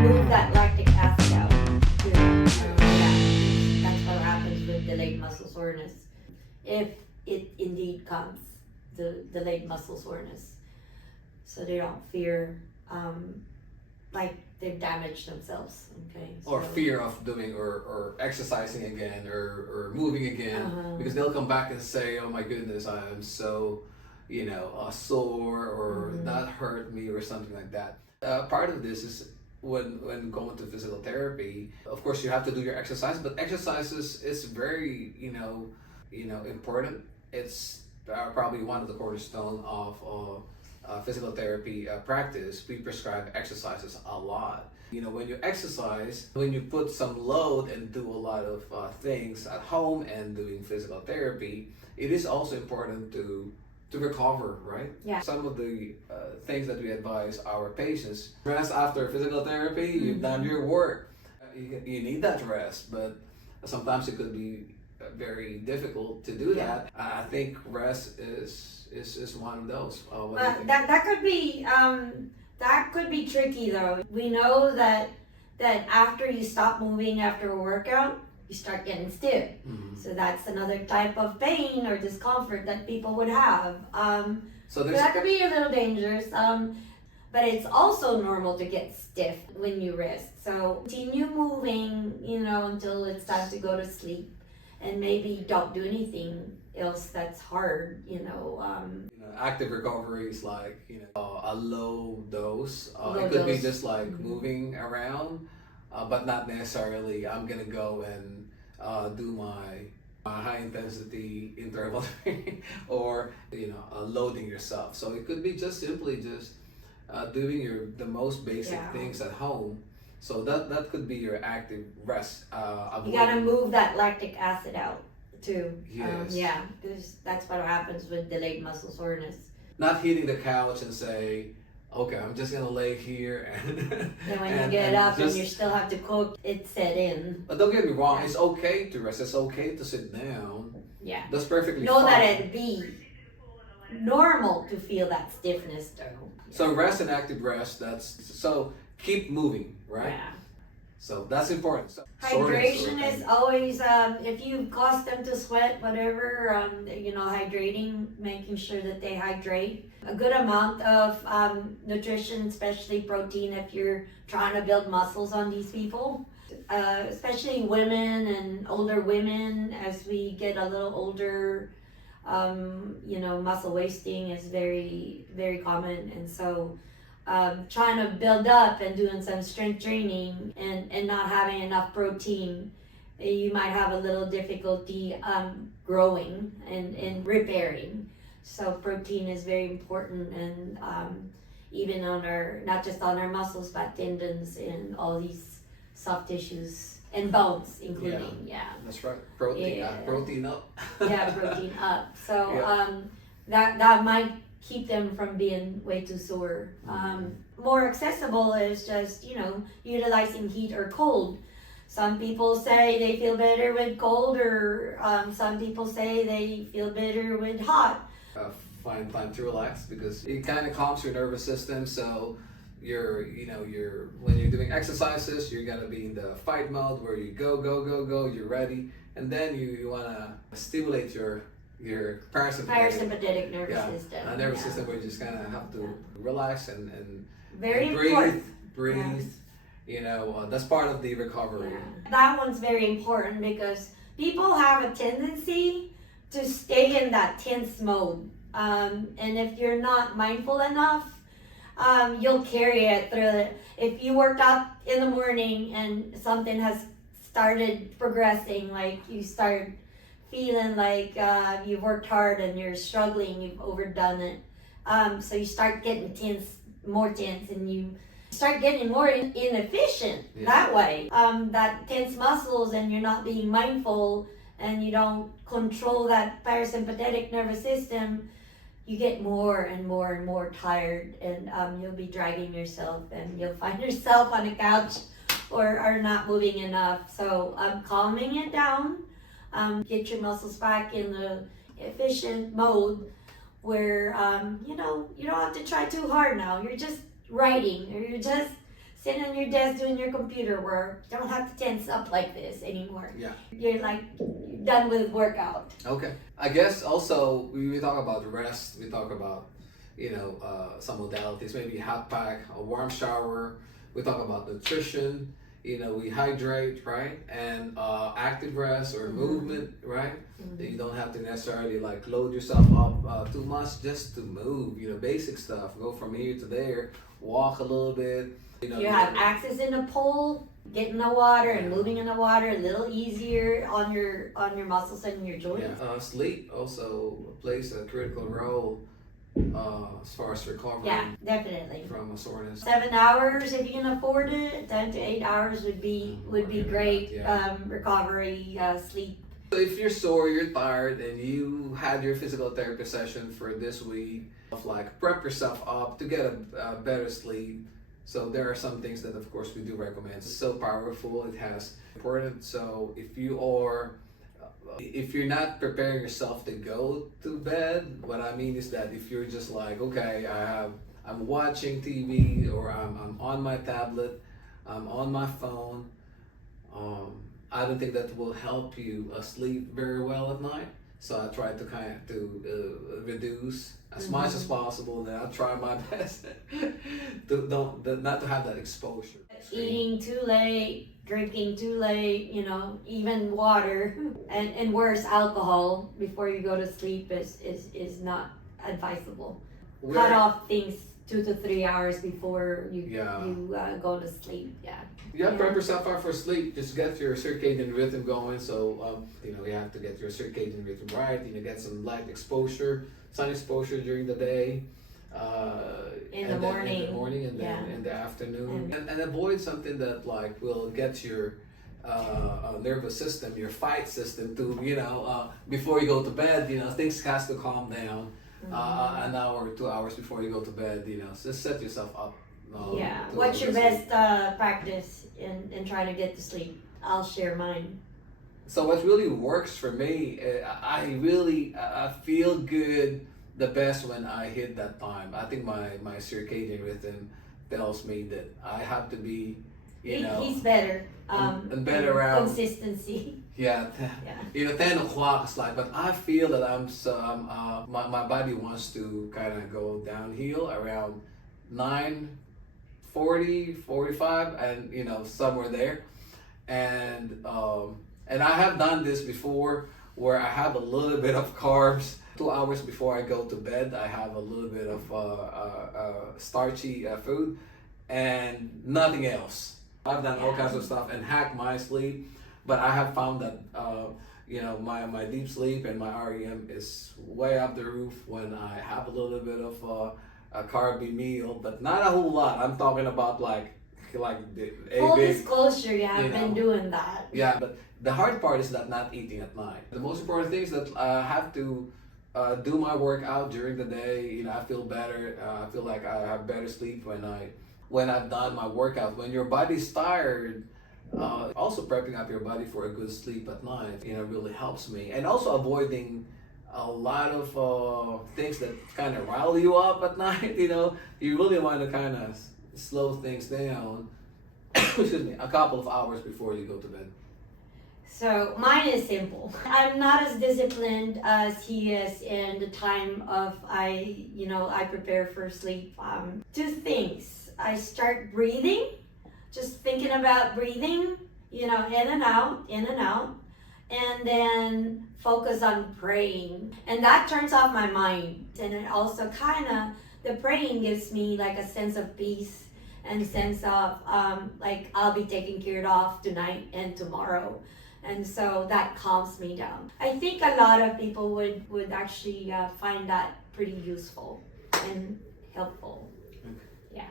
move that lactic acid out. Yeah, that's what happens with delayed muscle soreness. If it indeed comes, the delayed muscle soreness. So they don't fear like they've damaged themselves. Okay. Or fear of doing or exercising again or moving again, because they'll come back and say, oh my goodness, I'm so sore, or that hurt me or something like that. Part of this is when going to physical therapy, of course you have to do your exercise, but exercises is very important. It's probably one of the cornerstone of physical therapy practice. We prescribe exercises a lot. When you exercise, when you put some load and do a lot of things at home and doing physical therapy, it is also important to recover, right? Yeah. Some of the things that we advise our patients: rest after physical therapy. You've done your work. You need that rest, but sometimes it could be very difficult to do that. I think rest is one of those. That could be tricky though. We know that after you stop moving after a workout, you start getting stiff. So that's another type of pain or discomfort that people would have. So that could be a little dangerous. But it's also normal to get stiff when you rest. So continue moving, until it's time to go to sleep, and maybe don't do anything else that's hard. Active recovery is like a low dose. It could dose. be just like moving around, but not necessarily I'm gonna go and do my high intensity interval training or loading yourself. So it could be just simply doing the most basic things at home. So that could be your active rest. You gotta move that lactic acid out too. Yes. Because that's what happens with delayed muscle soreness. Not hitting the couch and say, okay, I'm just gonna lay here and then when you get up and you still have to cook, it set in. But don't get me wrong, it's okay to rest, it's okay to sit down. Yeah. That's perfectly Know fine. that it'd be normal to feel that stiffness though. So rest and active rest, so keep moving, right? Yeah. So that's important. So, hydration is always, if you cause them to sweat, whatever, hydrating, making sure that they hydrate. A good amount of nutrition, especially protein, if you're trying to build muscles on these people. Especially women and older women, as we get a little older, muscle wasting is very, very common. And so trying to build up and doing some strength training and not having enough protein, you might have a little difficulty growing and repairing. So protein is very important, and even on not just on our muscles, but tendons and all these soft tissues and bones including. That's right. Protein up. Protein up. So that might keep them from being way too sore. More accessible is just utilizing heat or cold. Some people say they feel better with cold, or some people say they feel better with hot. Find time to relax, because it kind of calms your nervous system. So you're when you're doing exercises, you're gonna be in the fight mode where you go, you're ready, and then you wanna stimulate your parasympathetic nervous system. Nervous system, where you just kind of have to relax and very breathe. important. That's part of the recovery. That one's very important, because people have a tendency to stay in that tense mode. And if you're not mindful enough, you'll carry it through it. If you worked out in the morning and something has started progressing, like you start feeling like you've worked hard and you're struggling, you've overdone it. So you start getting more tense, and you start getting more inefficient that way. That tense muscles, and you're not being mindful, and you don't control that parasympathetic nervous system, you get more and more and more tired, and you'll be dragging yourself, and you'll find yourself on a couch or are not moving enough. So calming it down, get your muscles back in the efficient mode where you don't have to try too hard now. You're just writing, or you're just sitting on your desk doing your computer work. You don't have to tense up like this anymore. Yeah. You're like done with workout. Okay. I guess also we talk about rest. We talk about some modalities. Maybe a hot pack, a warm shower. We talk about nutrition. We hydrate, right? And active rest or movement, right? You don't have to necessarily like load yourself up too much just to move. Basic stuff. Go from here to there. Walk a little bit. You have access in the pool, get in the water and moving in the water a little easier on your muscles and your joints. Yeah. Sleep also plays a critical role as far as recovering. Yeah, definitely. From a soreness. 7 hours if you can afford it. 10 to 8 hours would be great. Yeah. Recovery, sleep. So if you're sore, you're tired, and you had your physical therapy session for this week, like prep yourself up to get a better sleep. So there are some things that, of course, we do recommend. It's so powerful. It has important. So if you're not preparing yourself to go to bed, what I mean is that if you're just like, okay, I'm watching TV or I'm on my tablet, I'm on my phone, I don't think that will help you sleep very well at night. So I try to kind of reduce as much as possible, and I'll try my best to not to have that exposure. Eating too late, drinking too late, even water, and worse, alcohol before you go to sleep is not advisable. Cut off things 2 to 3 hours before you go to sleep. Prep yourself out for sleep. Just get your circadian rhythm going. So you have to get your circadian rhythm right. Get some light exposure, sun exposure during the day. In the morning and then in the afternoon, and avoid something that like will get your nervous system, your fight system to before you go to bed. Things has to calm down. An hour or 2 hours before you go to bed. Just set yourself up. What's your best practice in trying to get to sleep? I'll share mine. So what really works for me, I feel good the best when I hit that time. I think my circadian rhythm tells me that I have to be, he's better. And better around consistency. 10 o'clock is like, but I feel that my body wants to kind of go downhill around 9:40, 45, and somewhere there, and I have done this before where I have a little bit of carbs 2 hours before I go to bed. I have a little bit of starchy food and nothing else. I've done all kinds of stuff and hacked my sleep, but I have found that my deep sleep and my REM is way up the roof when I have a little bit of a carby meal, but not a whole lot. I'm talking about like full disclosure, I've been doing that. Yeah, but the hard part is that not eating at night. The most important thing is that I have to do my workout during the day. I feel better. I feel like I have better sleep when I've done my workout. When your body's tired, also prepping up your body for a good sleep at night, really helps me. And also avoiding a lot of things that kind of rile you up at night. You really want to kind of slow things down. Excuse me, a couple of hours before you go to bed. So mine is simple. I'm not as disciplined as he is in the time of I prepare for sleep. 2 things. I start breathing, just thinking about breathing, in and out, and then focus on praying. And that turns off my mind. And it also the praying gives me like a sense of peace and sense of like I'll be taken care of tonight and tomorrow. And so that calms me down. I think a lot of people would actually find that pretty useful and helpful. Okay. Yeah.